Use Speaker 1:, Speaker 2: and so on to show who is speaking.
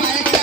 Speaker 1: மயக்க